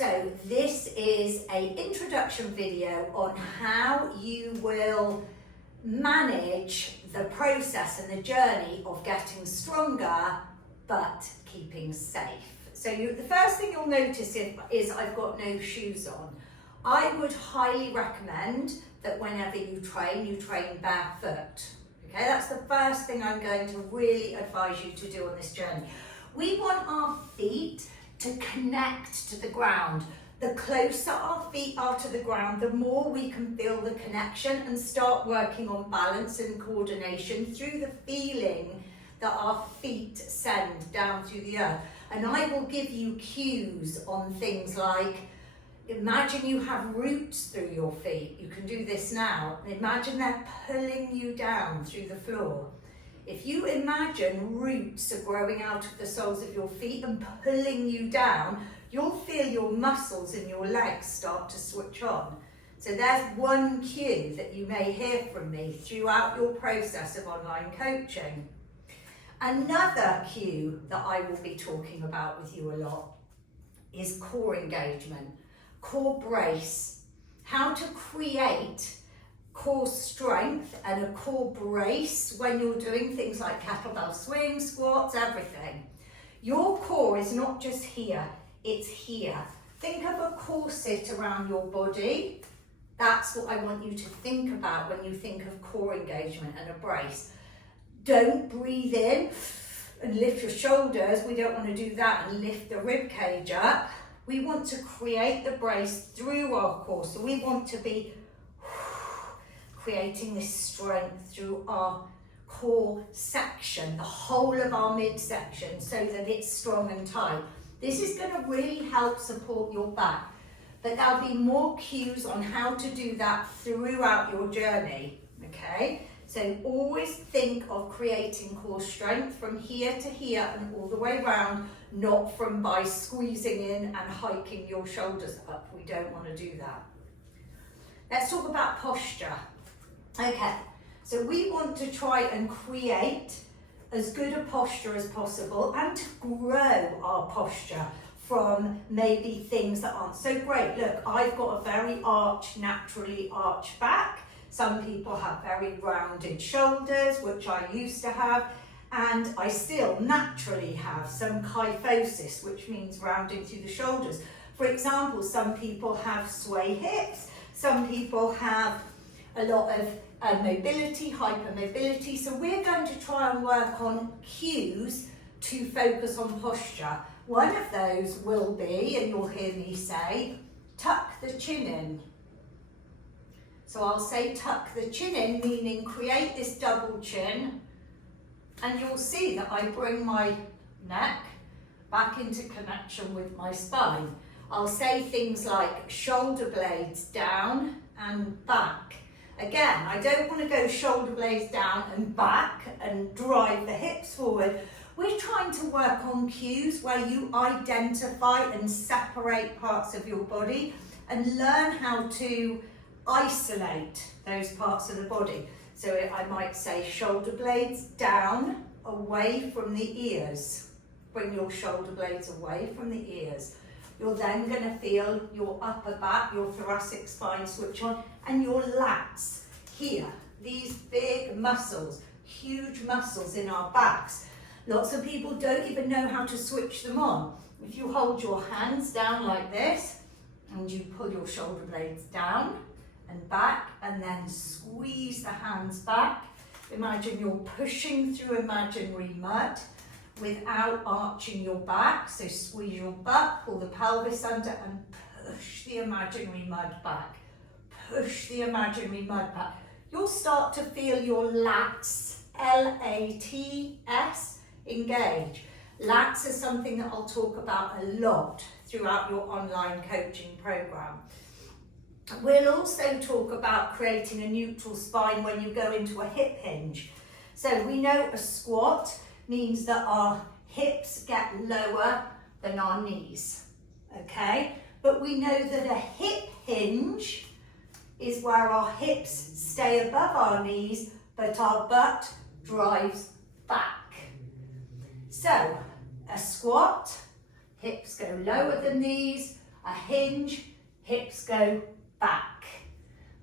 So this is an introduction video on how you will manage the process and the journey of getting stronger but keeping safe. So the first thing you'll notice is I've got no shoes on. I would highly recommend that whenever you train barefoot. Okay, that's the first thing I'm going to really advise you to do on this journey. We want our feet to connect to the ground. The closer our feet are to the ground, the more we can feel the connection and start working on balance and coordination through the feeling that our feet send down through the earth. And I will give you cues on things like, imagine you have roots through your feet. You can do this now. Imagine they're pulling you down through the floor. If you imagine roots are growing out of the soles of your feet and pulling you down, you'll feel your muscles in your legs start to switch on. So there's one cue that you may hear from me throughout your process of online coaching. Another cue that I will be talking about with you a lot is core engagement, core brace, how to create core strength and a core brace when you're doing things like kettlebell swing, squats, everything. Your core is not just here, it's here. Think of a corset around your body. That's what I want you to think about when you think of core engagement and a brace. Don't breathe in and lift your shoulders. We don't want to do that and lift the rib cage up. We want to create the brace through our core. So we want to be creating this strength through our core section, the whole of our midsection, so that it's strong and tight. This is going to really help support your back. But there'll be more cues on how to do that throughout your journey, okay? So always think of creating core strength from here to here and all the way around, not from by squeezing in and hiking your shoulders up. We don't want to do that. Let's talk about posture. Okay, so we want to try and create as good a posture as possible and to grow our posture from maybe things that aren't so great. Look, I've got a very naturally arched back. Some people have very rounded shoulders, which I used to have, and I still naturally have some kyphosis, which means rounding through the shoulders. For example, some people have sway hips, some people have a lot of mobility, hypermobility. So we're going to try and work on cues to focus on posture. One of those will be, and you'll hear me say, tuck the chin in. So I'll say tuck the chin in, meaning create this double chin, and you'll see that I bring my neck back into connection with my spine. I'll say things like shoulder blades down and back. Again, I don't want to go shoulder blades down and back and drive the hips forward. We're trying to work on cues where you identify and separate parts of your body and learn how to isolate those parts of the body. So I might say shoulder blades down, away from the ears. Bring your shoulder blades away from the ears. You're then going to feel your upper back, your thoracic spine switch on, and your lats here. These big muscles, huge muscles in our backs. Lots of people don't even know how to switch them on. If you hold your hands down like this, and you pull your shoulder blades down and back, and then squeeze the hands back. Imagine you're pushing through imaginary mud without arching your back. So squeeze your butt, pull the pelvis under, and push the imaginary mud back. Push the imaginary mud back. You'll start to feel your lats, L-A-T-S, engage. Lats is something that I'll talk about a lot throughout your online coaching program. We'll also talk about creating a neutral spine when you go into a hip hinge. So we know a squat means that our hips get lower than our knees, okay? But we know that a hip hinge is where our hips stay above our knees, but our butt drives back. So a squat, hips go lower than knees, A hinge, hips go back.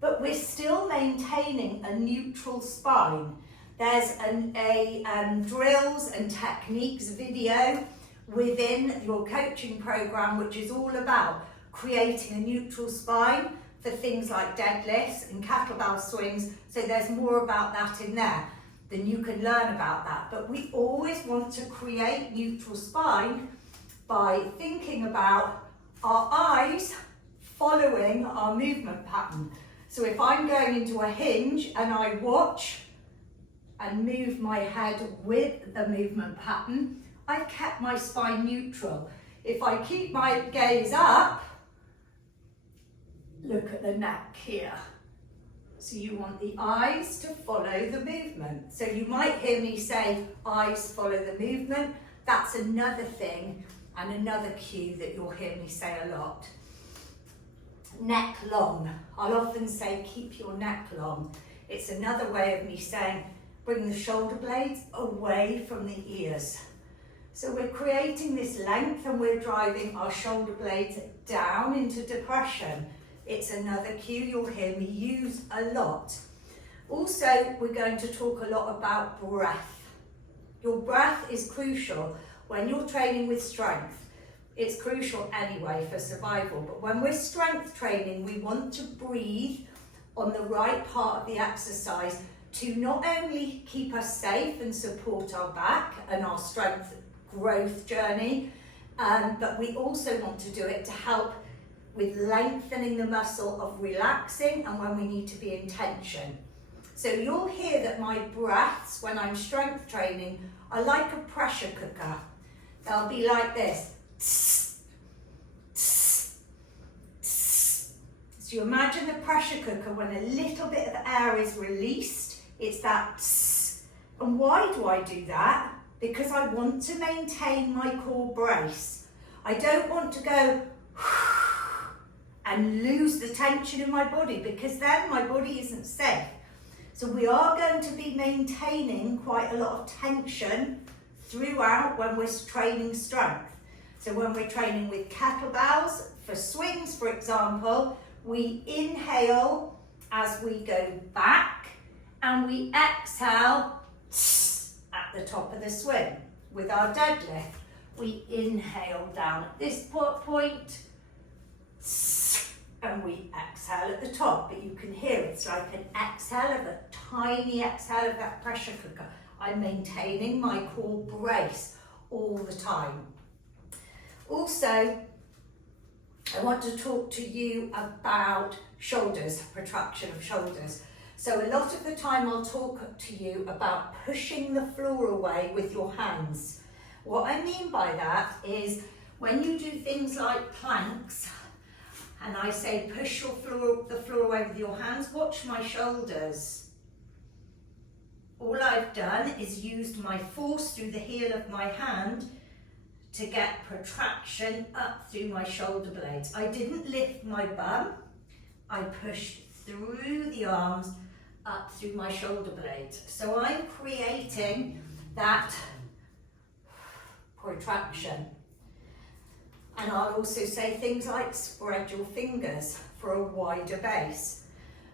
But we're still maintaining a neutral spine. There's a drills and techniques video within your coaching program, which is all about creating a neutral spine for things like deadlifts and kettlebell swings. So there's more about that in there. Then you can learn about that. But we always want to create neutral spine by thinking about our eyes following our movement pattern. So if I'm going into a hinge and I watch and move my head with the movement pattern, I've kept my spine neutral. If I keep my gaze up, look at the neck here. So you want the eyes to follow the movement. So you might hear me say, eyes follow the movement. That's another thing and another cue that you'll hear me say a lot. Neck long. I'll often say, keep your neck long. It's another way of me saying, bring the shoulder blades away from the ears. So we're creating this length and we're driving our shoulder blades down into depression. It's another cue you'll hear me use a lot. Also, we're going to talk a lot about breath. Your breath is crucial when you're training with strength. It's crucial anyway for survival, but when we're strength training, we want to breathe on the right part of the exercise to not only keep us safe and support our back and our strength growth journey, but we also want to do it to help with lengthening the muscle of relaxing and when we need to be in tension. So you'll hear that my breaths when I'm strength training are like a pressure cooker. They'll be like this. So you imagine the pressure cooker when a little bit of air is released, it's that tss. And why do I do that? Because I want to maintain my core brace. I don't want to go and lose the tension in my body because then my body isn't safe. So we are going to be maintaining quite a lot of tension throughout when we're training strength. So when we're training with kettlebells, for swings for example, we inhale as we go back and we exhale at the top of the swing. With our deadlift, we inhale down at this point and we exhale at the top, but you can hear it's like an exhale of a tiny exhale of that pressure cooker. I'm maintaining my core brace all the time. Also, I want to talk to you about shoulders, protraction of shoulders. So a lot of the time I'll talk to you about pushing the floor away with your hands. What I mean by that is when you do things like planks, and I say push the floor away with your hands, watch my shoulders. All I've done is used my force through the heel of my hand to get protraction up through my shoulder blades. I didn't lift my bum, I pushed through the arms up through my shoulder blades. So I'm creating that protraction. And I'll also say things like spread your fingers for a wider base.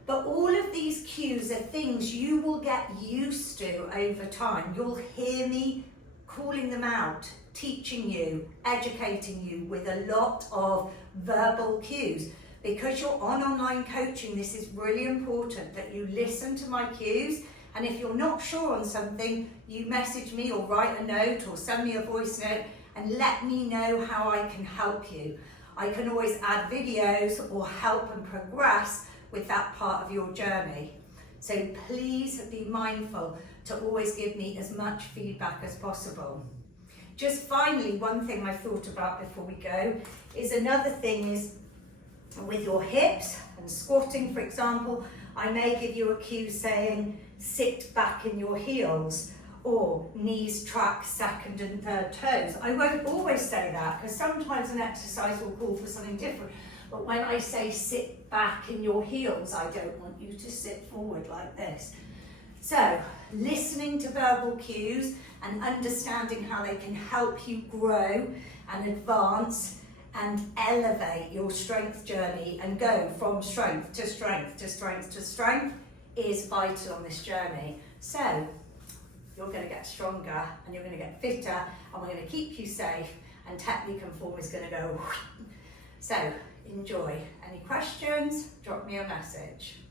But all of these cues are things you will get used to over time. You'll hear me calling them out, teaching you, educating you with a lot of verbal cues. Because you're on online coaching, this is really important that you listen to my cues. And if you're not sure on something, you message me or write a note or send me a voice note and let me know how I can help you. I can always add videos or help and progress with that part of your journey. So please be mindful to always give me as much feedback as possible. Just finally, one thing I thought about before we go is another thing is with your hips and squatting, for example, I may give you a cue saying sit back in your heels or knees track second and third toes. I won't always say that because sometimes an exercise will call for something different. But when I say sit back in your heels, I don't want you to sit forward like this. So listening to verbal cues and understanding how they can help you grow and advance and elevate your strength journey and go from strength to strength to strength to strength is vital on this journey. So you're going to get stronger and you're going to get fitter, and we're going to keep you safe, and Technique and Form is going to go. So enjoy. Any questions? Drop me a message.